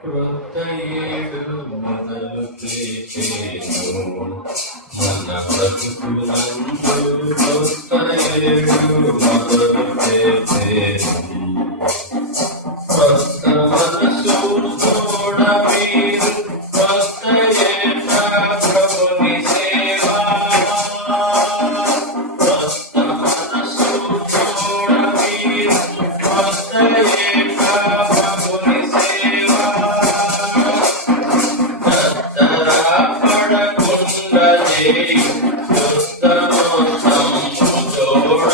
క్రొత్త ఏడు మొదలు చేసేను మన బ్రతుకునందు క్రొత్త ఏడు మొదలు చేసేను క్రొత్త మనసు చూడ మీరు క్రొత్త ఏట ప్రభుని సేవ క్రొత్త మనసు చూడ మీరు క్రొత్త ఏట ప్రభుని సేవ పడకుండా కొత్త మోసం చూడ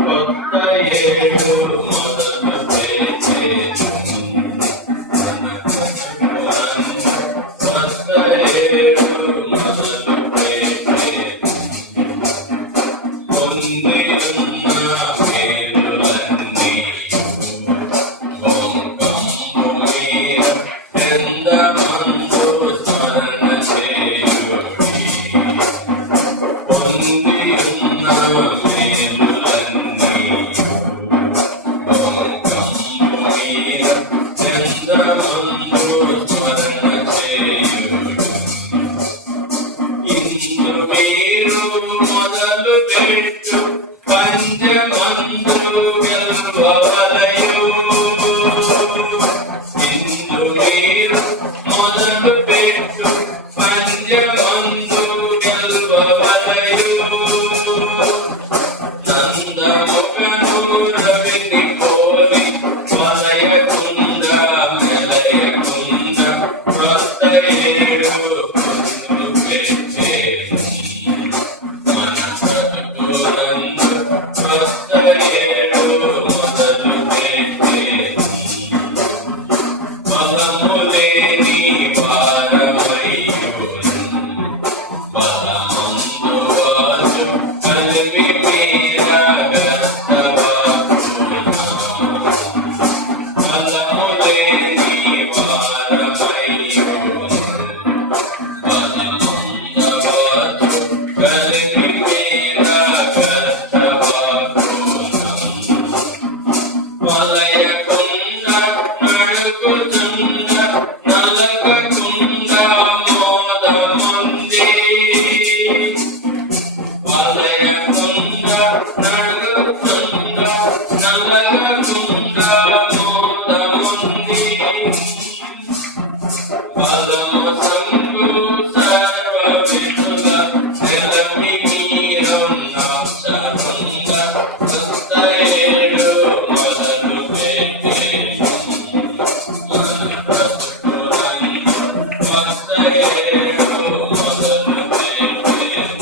కొత్త ఏడు మొదలు చేసేను కొత్త ఏడు మొదలు చేసేను పొంది ఉన్న మేలులన్నీ వంకంపు మీద ఎందమందు స్మరణ చేయుడి పొంది ఉన్న మేలులన్నీ వంకంపు మీద ఎందమందు స్మరణ చేయుడి ఇందు మీరు మొదలు పెట్టు పంచమందు గెలవలయు ఇందు మీరు మొదలు పెట్టు పంచమందు గెలవలయు నందముగను రవిని పోలి వలయకుండ మెలయకుండ క్రొత్త ఏడు మొదలు పెట్టేను మన బ్రతుకులందు క్రొత్త ఏడు మొదలు పెట్టేను బలములేని వారమయ్యును బలమందు వారు కలిమి మీర బలములేని వారమయ్యును బలమందు వారు కలిమి మీర వలయకుండ నడుకుచుండ నలగకుండ మోదముంది వలయకుండ నడుకుచుండ నలగకుండ మోదముంది పదము సంగు సర్వవిధుల జలమి మీరున్న శరంగ క్రొత్త ఏడు మొదలు పెట్టేను మన బ్రతుకులందు క్రొత్త ఏడు మొదలు పెట్టేను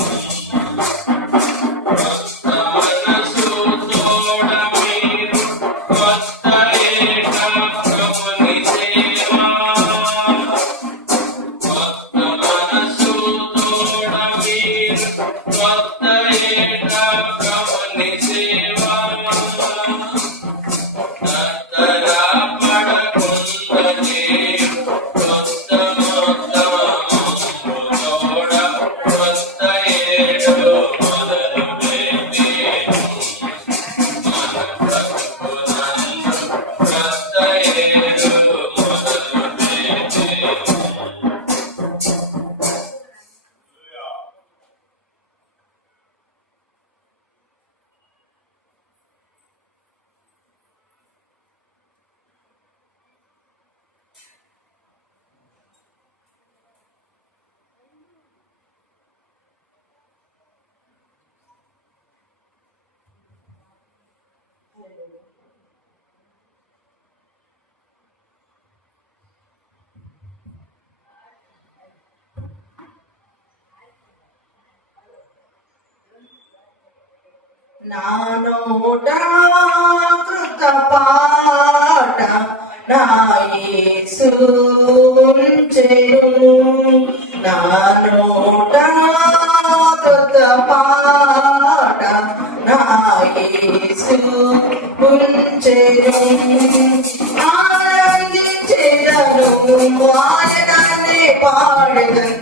క్రొత్త మనసు తోడ మీరు క్రొత్త ఏట ప్రభుని సేవ కొత్త మనసు తోడ మీరు కొత్త ఏట ప్రభుని సేవ తత్తరా పడకుండా కొత్త మొత్తము తోడ కొత్త ఏడు మొదలు పెట్టేను మన బ్రతుకునందు క్రొత్త ఏడు మొదలు పెట్టేను నా నోట కృత పాట నా యేసు ఉంచెను నా నోట కృత పాట నా యేసు ఉంచెను ఆనందించెదను ఆయననే పాడెదను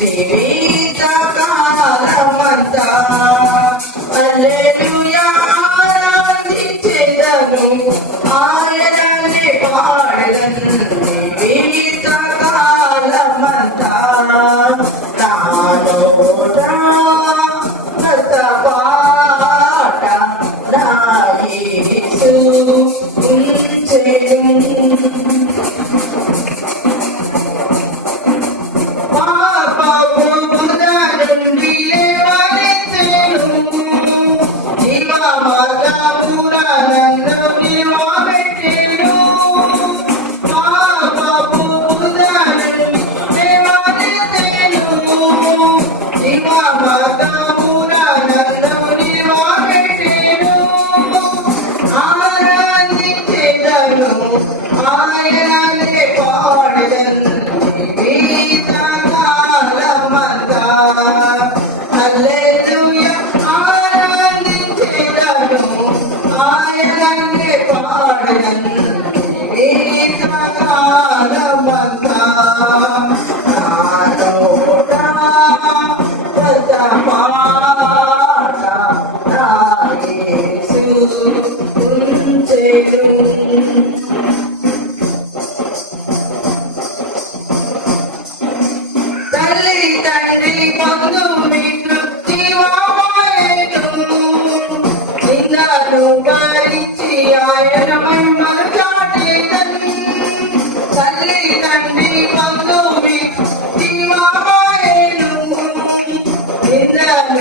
జీవిత కాలమంతా హల్లెలూయా ఆనందించెదను ఆయననే పాడెదను జీవిత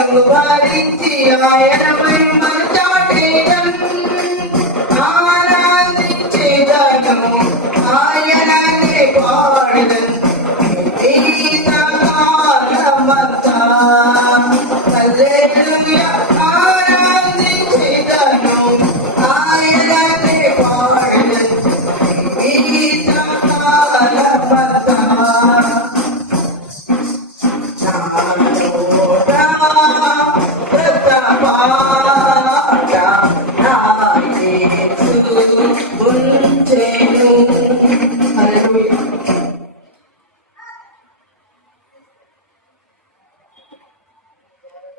సిలువను భరించి ఆయన మహిమను చాటేదం ఆనందించేదను ఆయననే పాడెదను జీవితకాలమంతా హల్లెలూయా ఆనందించేదను ఆయననే పాడెదను జీవితకాలమంతా ఉన్న